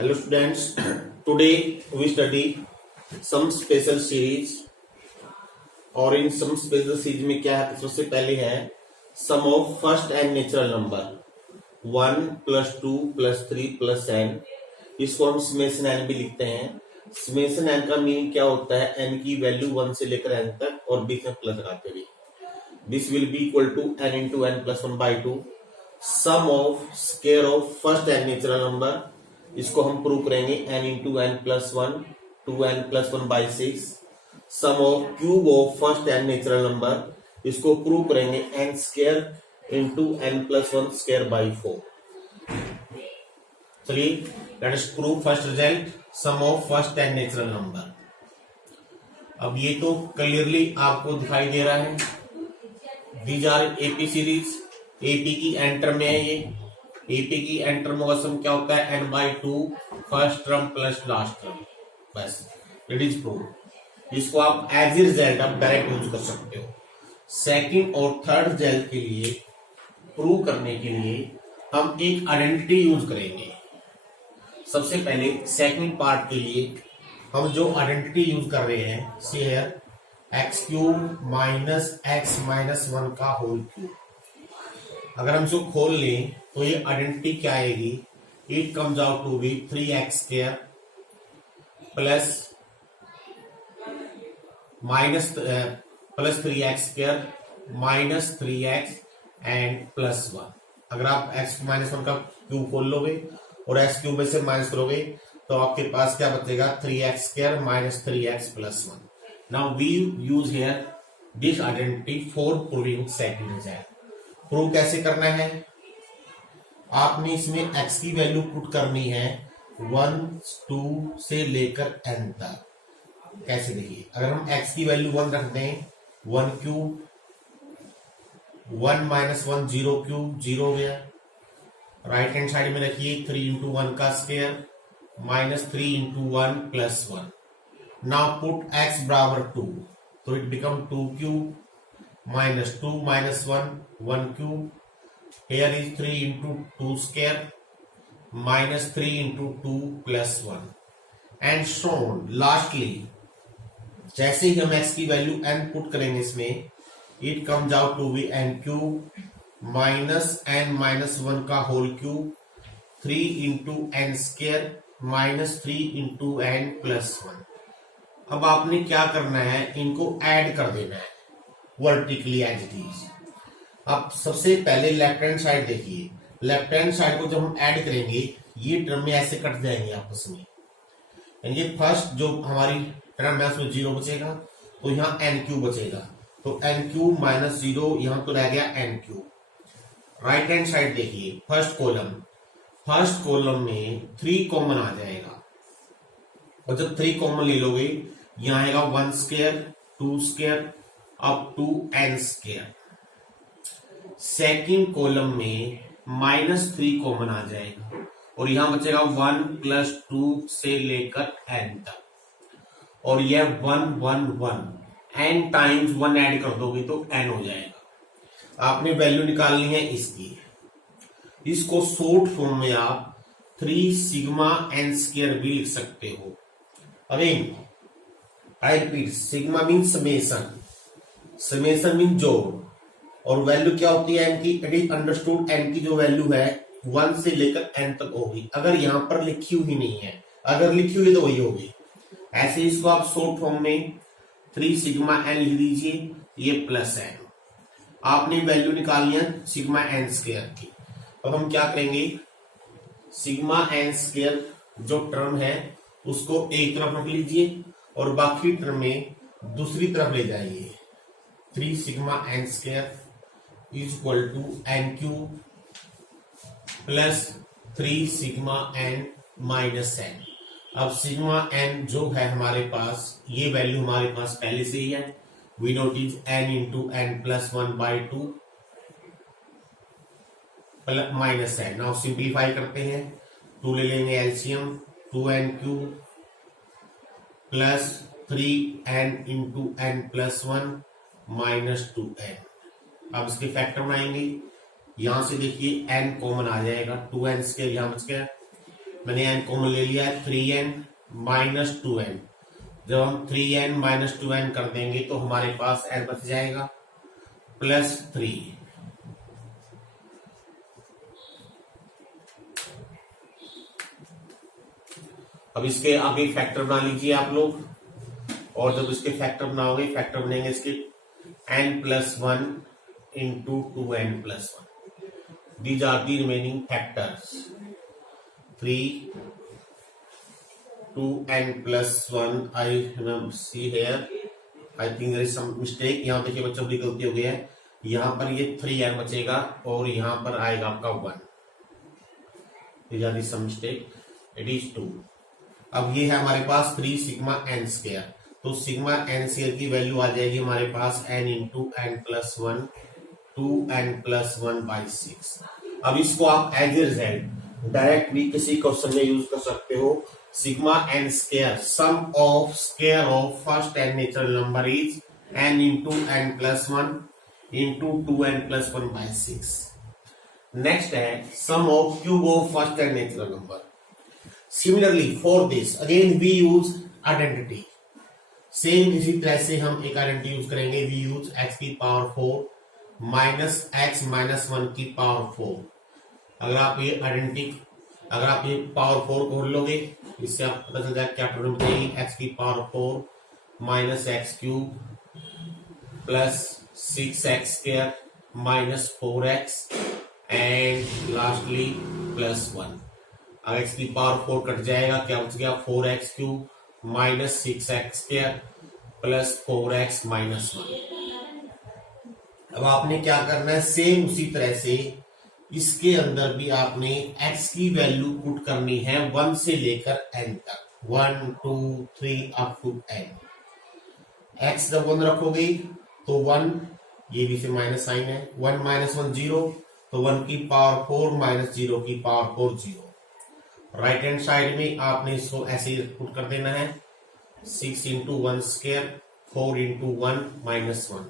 Hello students, today we study some special series और इन some special series में क्या है। सबसे पहले है sum of first and natural number 1 + 2 + 3 + n। इसको हम समेशन n भी लिखते हैं। समेशन n का मीनिंग क्या होता है, n की वैल्यू 1 से लेकर n तक और बीच में प्लस लगाते हुए। This will be equal to n into n + 1/2 sum of square of first and natural number. इसको हम प्रूव करेंगे n into n + 1 2n + 1/6 sum of cube of first and natural number. इसको prove करेंगे n² into n + 1 square by 4। चलिए let us prove first result sum of first and natural number. अब ये तो clearly आपको दिखाई दे रहा है। These are AP series. AP की एन टर्म में है ये। एपी की एन टर्म का सम क्या होता है n/2 first term plus last term. बस इट इज प्रूव। इसको आप एज ए रिजल्ट आप डायरेक्ट यूज कर सकते हो। सेकंड और थर्ड रिजल्ट के लिए प्रूव करने के लिए हम एक आइडेंटिटी यूज करेंगे। सबसे पहले सेकंड पार्ट के लिए हम जो आइडेंटिटी यूज कर रहे हैं सी हियर x³ - x - 1 का होल क्यूब। अगर हम इसको खोल लें तो ये आइडेंटिटी क्या आएगी, it comes out to be 3x² plus 3x² - 3x and +1। अगर आप x - 1 का क्यूब खोल लोगे और x³ में से माइनस करोगे तो आपके पास क्या बचेगा 3x² - 3x + 1। Now we use here this identity for proving second result. Prove कैसे करना है, आपने इसमें x की वैल्यू पुट करनी है 1 2 से लेकर n तक। कैसे देखिए, अगर हम x की वैल्यू 1 रख दें 1³ 1 - 1 0³ 0 हो गया। राइट हैंड साइड में रखिए 3 × 1 का स्क्वायर -3 × 1 + 1। नाउ पुट x बराबर 2 तो it become 2³ -2 - 1 1³। Here is 3 × 2 square -3 × 2 + 1 and so on। Lastly जैसे ही हम x की वैल्यू n पुट करेंगे इसमें it comes out to be n³ -n - 1 का होल क्यूब 3 × n² -3 × n + 1। अब आपने क्या करना है, इनको ऐड कर देना है वर्टिकली एज इट इज। अब सबसे पहले लेफ्ट हैंड साइड देखिए, लेफ्ट हैंड साइड को जब हम ऐड करेंगे ये टर्म में ऐसे कट जाएंगे आपस में। ये फर्स्ट जो हमारी टर्म है उसमें 0 बचेगा तो यहाँ n³ बचेगा तो n³ - 0 यहाँ तो रह गया n³। राइट हैंड साइड देखिए फर्स्ट कॉलम में 3 कॉमन आ जाएगा और जब 3 कॉमन ले लोगे यहाँ आएगा 1² 2² up to n²। Second column में -3 कॉमन आ जाएगा और यहां बचेगा 1 + 2 से लेकर n तक और यह 1 1 1 n टाइम्स 1 ऐड कर दोगे तो n हो जाएगा। आपने वैल्यू निकालनी है इसकी। इसको शॉर्ट फॉर्म में आप 3σn² भी लिख सकते हो। Again I repeat, sigma mean summation mean जोड़ और वैल्यू क्या होती है n की। इट इज अंडरस्टूड n की जो वैल्यू है 1 से लेकर n तक होगी। अगर यहां पर लिखी हुई नहीं है, अगर लिखी हुई तो वही होगी। ऐसे इसको आप शॉर्ट फॉर्म में 3σn लिख दीजिए, ये +n। आपने वैल्यू निकालनी है σn² की। अब हम क्या करेंगे, σn² जो टर्म है उसको एक तरफ रख लीजिए और बाकी टर्म में दूसरी तरफ ले जाइए। 3σn² equal to n³ plus 3σn - n। अब सिग्मा n जो है हमारे पास, ये वैल्यू हमारे पास पहले से ही है। We know it is n × n + 1/2 -n। Now simplify करते हैं, 2 ले लेंगे LCM 2n³ plus 3n × n + 1 -2n। अब इसके फैक्टर बनाएंगे, यहां से देखिए n कॉमन आ जाएगा 2n² यहां बच गया। मैंने n कॉमन ले लिया है 3n माइनस 2n। जब हम 3n माइनस 2n कर देंगे तो हमारे पास n बच जाएगा +3। अब इसके आगे फैक्टर बना लीजिए आप लोग, और जब इसके फैक्टर बनाओगे, फैक्टर बनेंगे इसके n+1 into 2n+1। These are the remaining factors. 3 2n+1 I see here, I think there is some mistake. यहाँ देखिए बच्चों की गलती हो गई है, यहाँ पर ये 3n बचेगा और यहाँ पर आएगा आपका 1। These are the some mistake, it is 2। अब ये है हमारे पास 3 सिग्मा n स्क्वायर, तो सिग्मा n स्क्वायर की वैल्यू आ जाएगी हमारे पास n इंटू n+1 2n+1/6। अब इसको आप एज ए रिजल्ट डायरेक्ट भी किसी क्वेश्चन में यूज कर सकते हो। Sigma n square sum of square of first n natural number is n into n+1 into 2n+1/6। Next है sum of cube of first n natural number. Similarly, for this again we use identity. Same इसी तरह से हम एक identity use करेंगे। we use x की power 4 minus x minus 1 की power 4। अगर आप ये पावर 4 खोल लोगे, इससे आप पता चल जाएगा क्या प्रॉब्लम बनेगी। x की power 4 minus x cube plus 6x square minus 4x and lastly +1। अगर x की पावर 4 कट जाएगा, क्या बच गया 4x cube minus 6x square plus 4x minus 1। अब आपने क्या करना है, सेम उसी तरह से इसके अंदर भी आपने x की वैल्यू पुट करनी है 1 से लेकर n तक, 1 2 3 अप टू n। x जब 1 रखोगे तो 1, ये भी से माइनस साइन है, 1 माइनस 1 0, तो 1 की पावर 4 माइनस 0 की पावर 4 0। राइट हैंड साइड में आपने इसको ऐसे पुट कर देना है, 6 into 1 square 4 into 1 minus 1।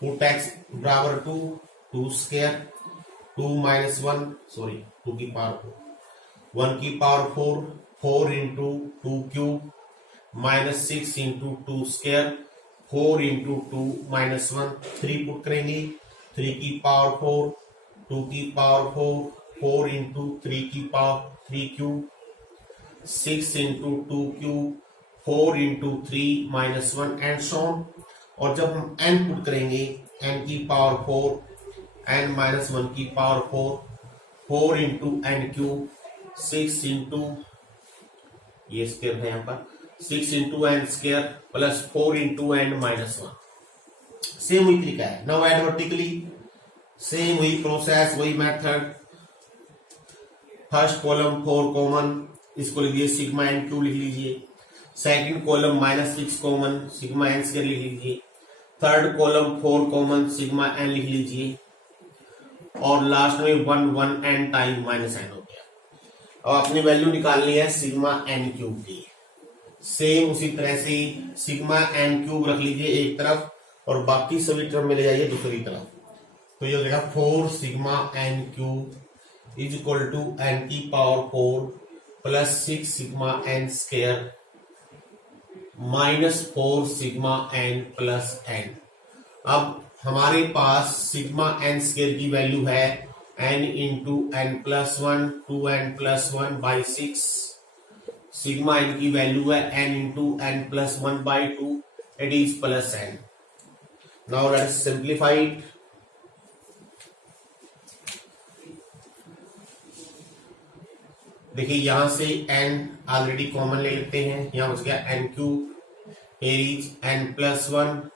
Put x बराबर 2 स्क्वायर 2 माइनस 1 सॉरी 2 की पावर 4, 1 की power 4 4 into 2 cube minus 6 into 2 square 4 into 2 minus 1। 3 put करेंगे, 3 की पावर 4 2 की पावर 4 4 इंटू 3 की power 3 cube 6 into 2 cube 4 into 3 minus 1 and so on. और जब हम n पुट करेंगे, n की पावर 4 n माइनस 1 की power 4 4 into n cube 6 into ये स्क्वायर है यहाँ पर 6 into n square plus 4 into n minus 1। Same वही तरीका है। नाउ ऐड वर्टिकली, सेम वही प्रोसेस, वही मेथड। फर्स्ट कॉलम 4 कॉमन, इसको लिख लीजिए सिग्मा n क्यूब लिख लीजिए। Second column -6 common, sigma n square लिख लीजिए। Third column 4 common, sigma n लिख लीजिए। और लास्ट में 1 n टाइम माइनस n हो गया। अब आपने वैल्यू निकालनी है सिग्मा n क्यूब की। सेम उसी तरह से सिग्मा n क्यूब रख लीजिए एक तरफ और बाकी सभी टर्म में ले जाइए दूसरी तरफ। तो ये हो जाएगा 4 sigma n cube is equal to n की power 4 plus 6 sigma n square minus 4 sigma n plus n। अब हमारे पास सिग्मा n स्क्वायर की वैल्यू है n into n plus 1 2n+1/6। Sigma n की वैल्यू है n into n+1/2, it is plus n। Now let's simplify it. देखिए यहां से n ऑलरेडी कॉमन ले लेते हैं, यहां बच गया n cube, here is n+1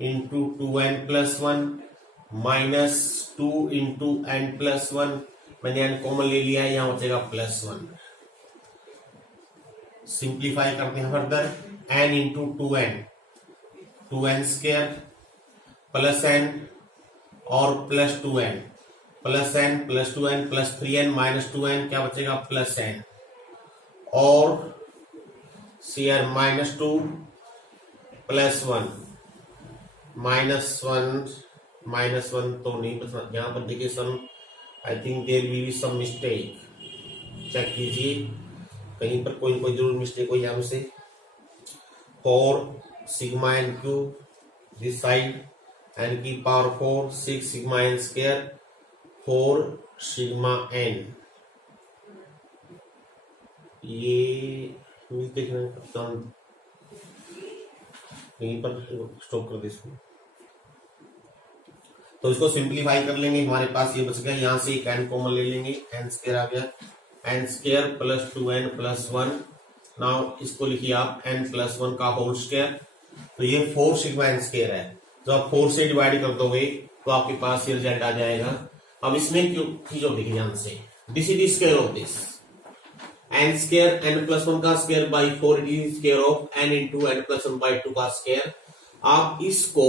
into 2n+1 minus 2 into n+1। मैंने n कॉमन ले लिया है, यहां बचेगा +1। सिंप्लीफाई करते हैं further, n into 2n square plus n और plus 2n plus n plus 2n plus 3n minus 2n, क्या बचेगा प्लस n। और CR -2 प्लस 1 माइनस 1 तो नहीं बचना, यहाँ पर देखिए some I think there will be some mistake. Check कीजिए कहीं पर कोई कोई जरूर मिस्टेक हो यहाँ से। 4 sigma n cube this side n की power 4 6 sigma n square 4 sigma n. ये देखना यहीं पर स्टॉप कर दे इसको। तो इसको सिंप्लीफाई कर लेंगे, हमारे पास ये बच गया, यहाँ से एक एन कॉमन ले लेंगे, एन स्क्वायर आ गया n square plus 2n plus 1। Now इसको लिखिए आप n प्लस 1 का होल स्क्वायर। तो ये 4 सिग्मा एन स्क्वायर है, जब आप 4 से डिवाइड कर दोगे तो आपके पास ये रिजल्ट आ जाएगा। अब इसमें क्यों चीजों देखिए ध्यान से, this is square of this n square n plus 1 का square by 4 it is square of n into n plus 1 by 2 का स्क्वायर। आप इसको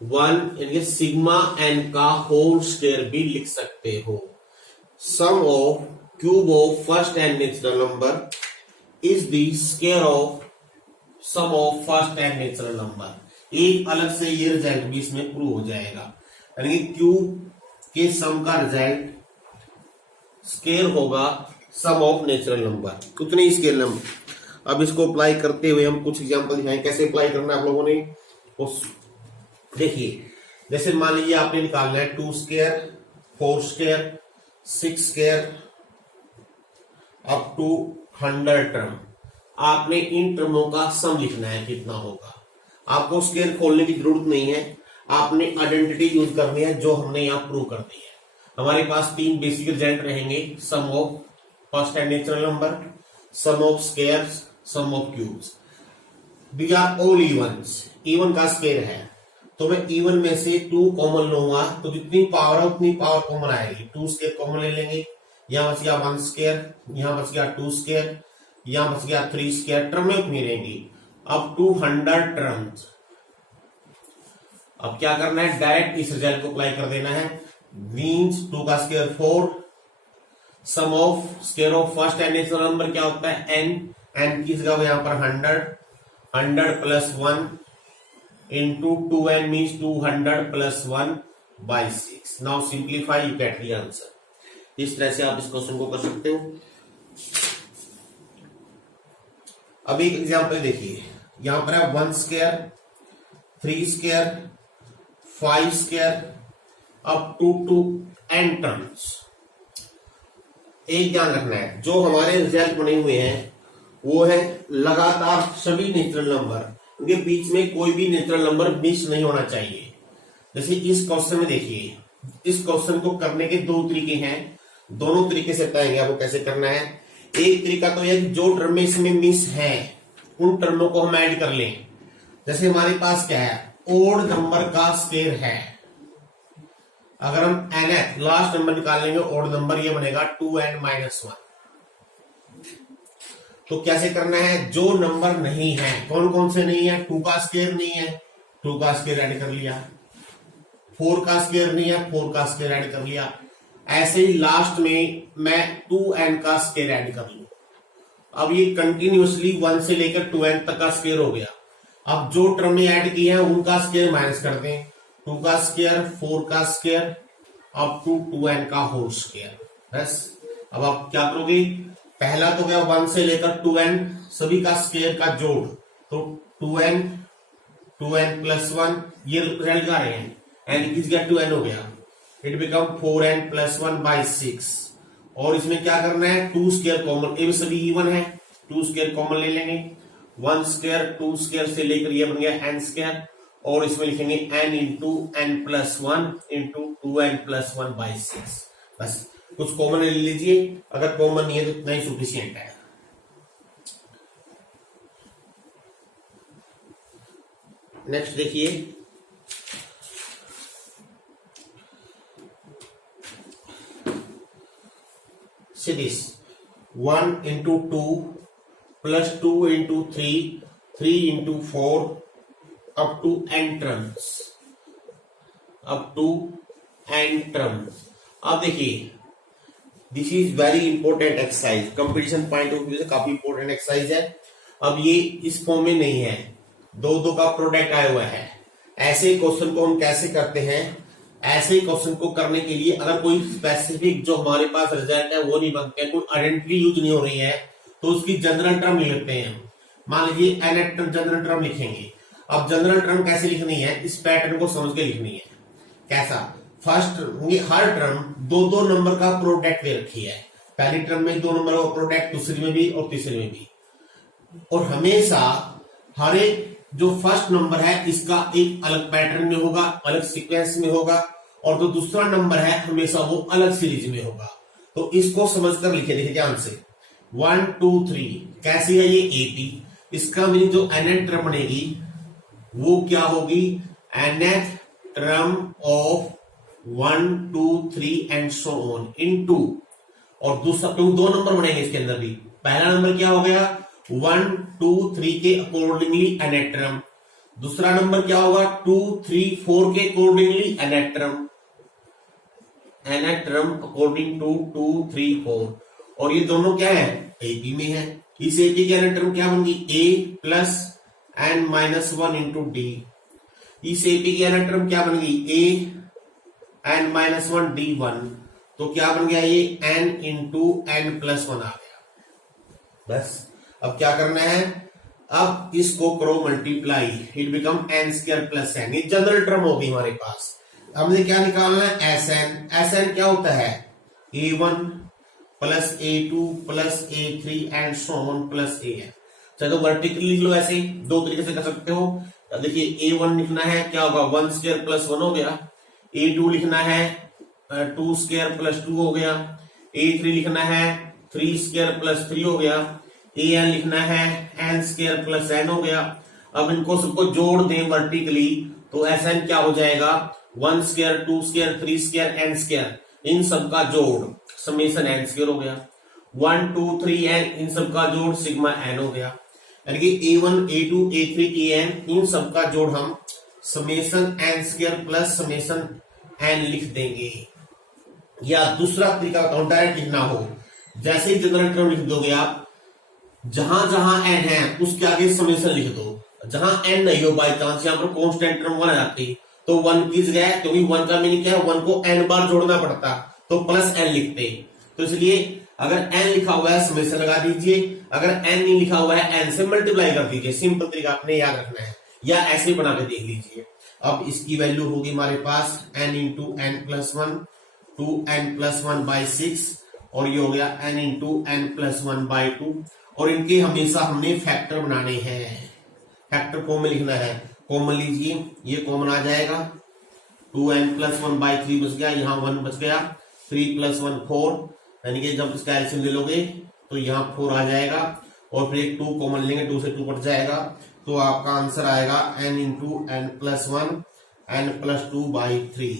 1 यानी सिग्मा n का होल स्क्वायर भी लिख सकते हो। Sum of cube of first and natural number is the square of sum of first and natural number. एक अलग से ये रिजल्ट भी इसमें प्रूव हो जाएगा, यानी कि क्यूब के सम का रिजल्ट स्क्वायर होगा सम ऑफ नेचुरल नंबर, कितने स्केल नंबर। अब इसको अप्लाई करते हुए हम कुछ एग्जांपल दिखाएं कैसे अप्लाई करना है आप लोगों ने। देखिए जैसे मान लीजिए आपने निकालना है 2 square 4 square 6 square up to 100 term. आपने इन टर्मों का सम लिखना है कितना होगा। आपको स्क्वायर खोलने की जरूरत नहीं है, आपने आइडेंटिटी यूज करनी है जो हमने यहाँ प्रूव कर दी है। हमारे पास 3 बेसिक रिजल्ट रहेंगे, sum of first and natural number, sum of squares, sum of cubes. These are all evens, even का स्क्वायर है तो मैं इवन में से 2 कॉमन लूंगा, तो जितनी पावर है उतनी पावर कॉमन आएगी। 2 स्क्वायर कॉमन ले लेंगे, यहां बच गया 1 स्क्वायर, यहां बच गया 2 स्क्वायर, यहां बच गया 3 स्क्वायर, टर्म में उतनी रहेंगी। अब 200 टर्म्स। अब क्या करना है, डायरेक्ट इस रिजल्ट को अप्लाई कर देना है। मीन्स 2 का square 4, sum of square of first and natural number क्या होता है n की जगह यहां पर 100 plus 1 into 2n means 200 plus 1 by 6। Now simplify you get the answer. इस तरह से आप इस क्वेश्चन को कर सकते हो। अब एक एग्जांपल देखिए, यहां पर है 1 square 3 square 5 square up to n terms. एक ध्यान रखना है, जो हमारे रिजल्ट बने हुए हैं वो है लगातार सभी नेचुरल नंबर, उनके बीच में कोई भी नेचुरल नंबर मिस नहीं होना चाहिए। जैसे इस क्वेश्चन में देखिए, इस क्वेश्चन को करने के 2 तरीके हैं, दोनों तरीके से बताएंगे आपको कैसे करना है। एक तरीका तो यह जो टर्म इसमें मिस है उन टर्मों को हम ऐड कर लें। जैसे हमारे पास क्या है, ओड नंबर का स्क्वायर है, अगर हम nth लास्ट नंबर निकाल लेंगे ओड नंबर, ये बनेगा 2n माइनस 1। तो कैसे करना है, जो नंबर नहीं है, कौन कौन से नहीं है, 2 का स्क्वायर नहीं है, 2 का स्क्वायर ऐड कर लिया, 4 का स्क्वायर नहीं है, 4 का स्क्वायर ऐड कर लिया। ऐसे ही लास्ट में मैं 2n का स्क्वायर ऐड कर लूं। अब ये कंटिन्यूअसली 1 से लेकर 2n तक का स्क्वायर हो गया। अब जो टर्म में ऐड किए हैं उनका स्क्वायर माइनस कर दें, 2 का स्क्वायर 4 का स्क्वायर अप टू 2n का होल स्क्वायर। बस अब आप क्या करोगे, पहला तो गया 1 से लेकर 2n सभी का स्क्वायर का जोड़, तो 2n प्लस 1 ये रिजल्ट आ रहे हैं, एंड किस गया 2n हो गया, it become 4n plus 1 by 6। और इसमें क्या करना है, 2 स्क्वायर कॉमन, ये सभी इवन है, 2 स्क्वायर कॉमन ले लेंगे, 1 स्क्वायर 2 स्क्वायर से लेकर ये बन गया n स्क्वायर, और इसमें लिखेंगे n into n plus 1 into 2n plus 1 by 6। बस कुछ कॉमन ले लीजिए, अगर कॉमन नहीं है तो इतना ही सफिशिएंट है। नेक्स्ट देखिए, see this 1 into 2 plus 2 into 3 3 into 4 up to n terms, up to n terms। अब देखिए, this is very important exercise, competition point of view से काफी इंपॉर्टेंट एक्सरसाइज है। अब ये इस फॉर्म में नहीं है, 2 का प्रोडक्ट आया हुआ है। ऐसे क्वेश्चन को हम कैसे करते हैं, ऐसे क्वेश्चन को करने के लिए अगर कोई स्पेसिफिक जो हमारे पास रिजल्ट है वो नहीं बनते, कोई आइडेंटिटी यूज नहीं हो रही है, तो उसकी जनरल टर्म लिख लेते हैं। मान लीजिए जनरल टर्म लिखेंगे। अब जनरल टर्म कैसे लिखनी है, इस पैटर्न को समझ के लिखनी है। कैसा? फर्स्ट हर टर्म दो दो नंबर का प्रोडक्ट दे रखी है। पहली टर्म में 2 नंबर का प्रोडक्ट, दूसरी में भी और तीसरी में भी। और हमेशा हर एक जो फर्स्ट नंबर है इसका एक अलग पैटर्न में होगा, अलग सीक्वेंस में होगा, और जो दूसरा नंबर है हमेशा वो अलग सीरीज में होगा। तो इसको समझकर लिखे, देखिए ध्यान से। 1 2 3 कैसी है ये एपी, इसका मीनिंग जो nth टर्म बनेगी वो क्या होगी, nth term of 1 2 3 and so on into, और दूसरा दो नंबर बनेंगे इसके अंदर भी। पहला नंबर क्या हो गया 1 2 3 के अकॉर्डिंगली nth टर्म, दूसरा नंबर क्या होगा 2 3 4 के accordingly nth term according to 2 3 4, और ये दोनों क्या है एपी में है। इस एपी की nth टर्म क्या बनेगी a plus n minus 1 into D. इस एपी की nth टर्म क्या बनेगी a n माइनस 1 d1, तो क्या बन गया ये n इंटू n प्लस 1 आ गया। बस अब क्या करना है, अब इसको करो multiply, it become n square plus n, ये जनरल टर्म होगी हमारे पास। हमने क्या निकालना है Sn क्या होता है a1 plus a2 plus a3 and so on plus an। चलो वर्टिकली लिख लो, ऐसे दो तरीके से कर सकते हो। देखिए a1 लिखना है क्या होगा 1 स्क्वायर प्लस 1 हो गया, a2 लिखना है 2 स्क्वायर प्लस 2 हो गया, a3 लिखना है 3 स्क्वायर प्लस 3 हो गया, an लिखना है n स्क्वायर प्लस n हो गया। अब इनको सबको जोड़ दें वर्टिकली तो Sn क्या हो जाएगा 1 square 2 square 3 square n square, इन सबका जोड़ समेशन n स्क्वायर हो गया। 1 2 3 n इन सबका जोड़ सिग्मा n हो गया। यानी कि a1 a2 a3 an इन सबका जोड़ हम summation n square plus summation n लिख देंगे। या दूसरा तरीका बताऊं, डायरेक्ट लिखना हो, जैसे ही जनरल टर्म लिख दोगे आप, जहां जहां n है उसके आगे समेशन लिख दो। जहां n नहीं हो बाई चांस यहाँ पर कांस्टेंट टर्म 1 आ जाती तो 1 की जगह, क्योंकि 1 का मीनिंग क्या है 1 को n बार जोड़ना पड़ता, तो प्लस n लिखते। तो इसलिए अगर n लिखा हुआ है समेशन लगा दीजिए, अगर n नहीं लिखा हुआ है n से मल्टीप्लाई कर दीजिए। सिंपल तरीका आपने याद रखना है, या ऐसे बना के देख लीजिए। अब इसकी वैल्यू होगी हमारे पास n into n plus 1 2n plus 1 by 6, और ये हो गया n into n plus 1 by 2। और इनके हमेशा हमने फैक्टर बनाने हैं, फैक्टर फॉर्म में लिखना है। कॉमन लीजिए, ये कॉमन आ जाएगा 2n प्लस 1 बाई 3 बच गया, यहाँ 1 बच गया, 3 प्लस 1 4, यानी कि जब इसका एलसीएम ले लोगे तो यहाँ 4 आ जाएगा, और फिर एक 2 कॉमन लेंगे, 2 से 2 कट जाएगा, तो आपका आंसर आएगा n into n plus 1 n plus 2 by 3।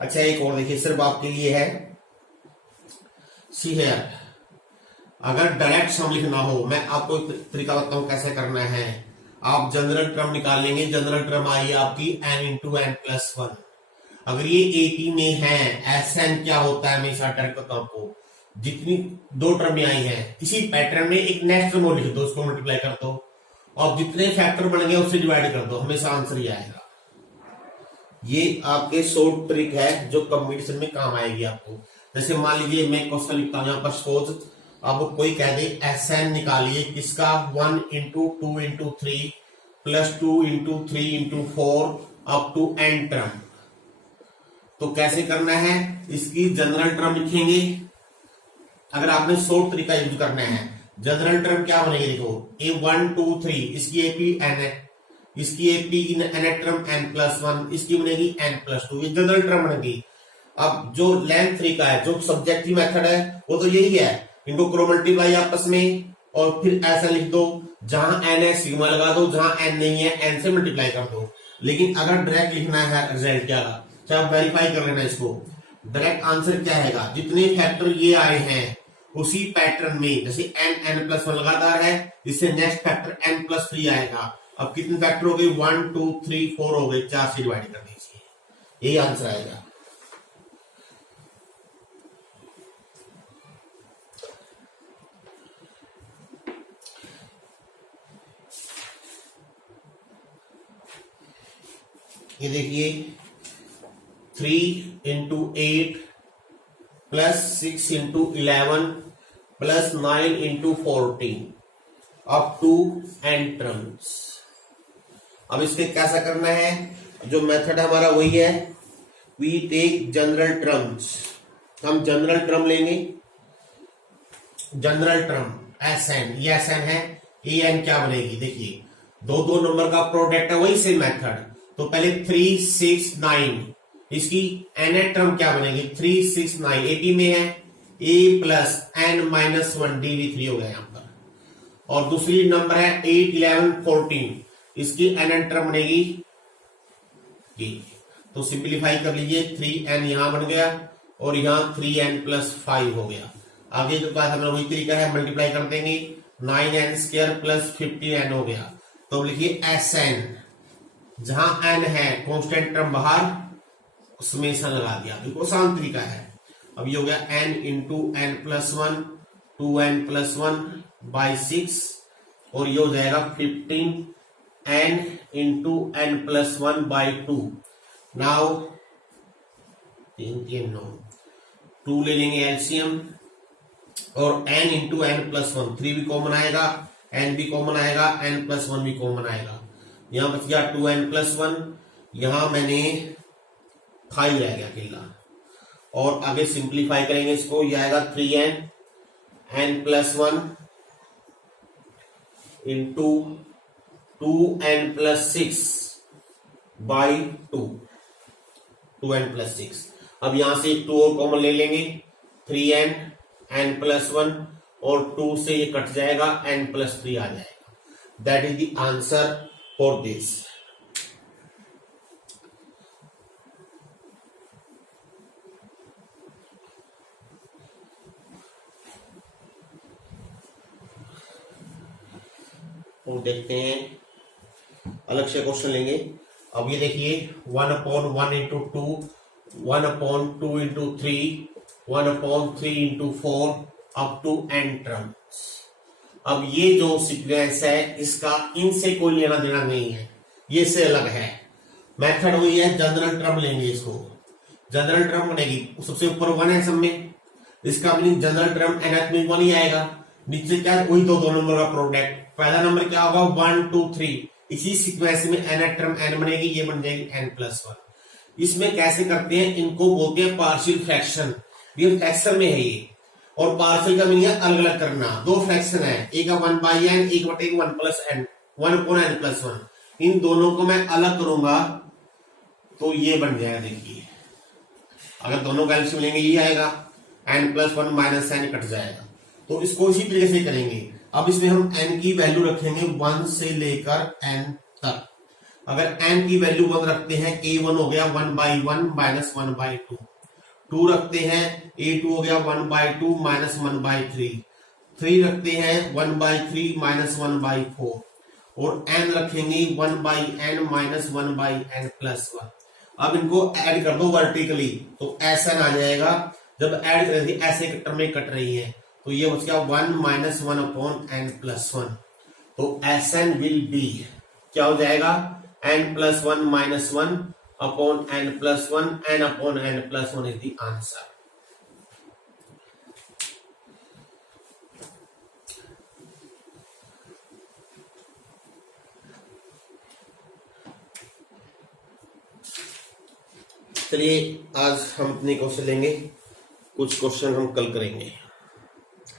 अच्छा एक और देखिए, सिर्फ आपके लिए है, सी है, अगर डायरेक्ट सम लिखना हो, मैं आपको एक तरीका बताऊं कैसे करना है। आप जनरल टर्म निकालेंगे, जनरल टर्म आई है आपकी n इंटू n प्लस 1। अगर ये एपी में है, Sn क्या होता है हमेशा डायरेक्ट बताऊं आपको, जितनी दो टर्म आई है इसी पैटर्न में एक नेक्स्ट टर्म और लिख दो, उसको मल्टीप्लाई कर दो, और जितने फैक्टर बन गए उससे डिवाइड कर दो, हमेशा आंसर ही आएगा। ये आपके शॉर्ट ट्रिक है जो कंपटीशन में काम आएगी आपको। जैसे मान लीजिए मैं क्वेश्चन लिखता हूं यहाँ पर, सपोज अब कोई कह दे Sn निकालिए किसका 1 into 2 into 3 plus 2 into 3 into 4 up to n term, तो कैसे करना है, इसकी जनरल टर्म लिखेंगे। अगर आपने शॉर्ट तरीका यूज करना है, जनरल टर्म क्या बनेगी देखो, a1 2 3 इसकी एपी n है, इसकी एपी की nth टर्म n प्लस 1, इसकी बनेगी n प्लस 2, ये जनरल टर्म बनेगी। अब जो लेंथ तरीका है, जो सब्जेक्टिव मेथड है, वो तो यही है, इनको करो मल्टीप्लाई आपस में, और फिर ऐसा लिख दो, जहां n है सिग्मा लगा दो, जहां n नहीं है n से मल्टीप्लाई कर दो। लेकिन अगर डायरेक्ट लिखना है रिजल्ट क्या होगा, चाहे आप वेरीफाई कर लेना इसको, डायरेक्ट आंसर क्या आएगा, जितने फैक्टर ये आए हैं उसी पैटर्न में, जैसे n प्लस 1 लगातार है, इससे नेक्स्ट फैक्टर n प्लस 3 आएगा। अब कितने फैक्टर हो गए 1 2 3 4 हो गए, 4 से डिवाइड कर दीजिए, यही आंसर आएगा। ये देखिए 3 × 8 plus 6 × 11 plus 9 × 14 up to n terms. अब इसके कैसा करना है, जो मेथड हमारा वही है, वी टेक जनरल टर्म्स। हम जनरल टर्म लेंगे, जनरल टर्म एस एन, ये एस एन है, ए एन क्या बनेगी, देखिए दो नंबर का प्रोडक्ट है, वही से मेथड। तो पहले 3 6 9, इसकी एन टर्म क्या बनेगी, 3 6 9, 80 में है a plus n minus 1 dv3 हो गया यहां पर। और दूसरी नंबर है 8 11 14, इसकी एन टर्म बनेगी d। तो सिंप्लीफाई कर लीजिए, 3n यहां बन गया और यहां 3n प्लस 5 हो गया। आगे जो कहा था वही तरीका है, मल्टीप्लाई कर देंगे, 9n² प्लस 15n हो गया। तो लिखिए Sn, जहां n है कांस्टेंट टर्म बाहर, उसमें सन लगा दिया, बिल्कुल आसान तरीका है। अब ये हो गया n into n plus 1, 2n plus 1 by 6, और ये हो जाएगा 15n into n plus 1 by 2। Now 2 ले लेंगे एलसीएम, और n इंटू n प्लस 1, 3 भी कॉमन आएगा, n भी कॉमन आएगा, n प्लस 1 भी कॉमन आएगा। यहां बच गया 2n प्लस 1, यहां मैंने 5 रह गया अकेला, और आगे सिंप्लीफाई करेंगे इसको, यह आएगा 3n n plus 1 into 2n plus 6 by 2, 2n plus 6। अब यहां से 2 और कॉमन ले लेंगे, 3n n प्लस 1, और 2 से ये कट जाएगा, n प्लस 3 आ जाएगा। That is the answer for this. तो देखते हैं, अलग से क्वेश्चन लेंगे। अब ये देखिए 1/1 into 2, 1/2 into 3, 1/3 into 4 up to n terms. अब ये जो सीक्वेंस है, इसका इनसे कोई लेना देना नहीं है, ये से अलग है। मेथड वही है, जनरल टर्म लेंगे इसको, जनरल टर्म बनेगी, सबसे ऊपर 1 है सब में, इसका मीनिंग जनरल टर्म nth में 1 ही आएगा। नीचे क्या, वही दो नंबर का प्रोडक्ट, पहला नंबर क्या होगा 1 2 3, इसी सीक्वेंस में nth टर्म n बनेगी, ये बन जाएगी n प्लस 1। इसमें कैसे करते हैं, इनको बोलते हैं पार्शियल फ्रैक्शन। ये फ्रैक्शन में है ये, और पार्शियल का मीनिंग है अलग अलग करना। दो फ्रैक्शन है, एक का 1/n, एक बटे 1 प्लस n, 1/n प्लस 1। इन दोनों को मैं अलग करूंगा तो ये बन जाएगा, देखिए अगर दोनों का एलसीएम लेंगे ये आएगा, n plus 1 minus n cut जाएगा। तो इसको इसी तरीके से करेंगे। अब इसमें हम n की वैल्यू रखेंगे 1 से लेकर n तक। अगर n की वैल्यू 1 रखते हैं, a1 हो गया 1/1 माइनस 1/2, 2 रखते हैं, a2 हो गया 1/2 माइनस 1/3, 3 रखते हैं 1/3 माइनस 1/4, और n रखेंगे 1/n माइनस 1/n प्लस 1। अब इनको ऐड कर दो वर्टिकली, तो Sn आ जाएगा। जब ऐड करेंगे ऐसे टर्म में कट रही है, तो ये बच गया 1 माइनस 1/n प्लस 1। तो Sn विल बी क्या हो जाएगा, n plus 1 minus 1 upon n plus 1, n upon n plus 1 is the answer. चलिए आज हम अपने क्वेश्चन लेंगे, कुछ क्वेश्चन हम कल करेंगे।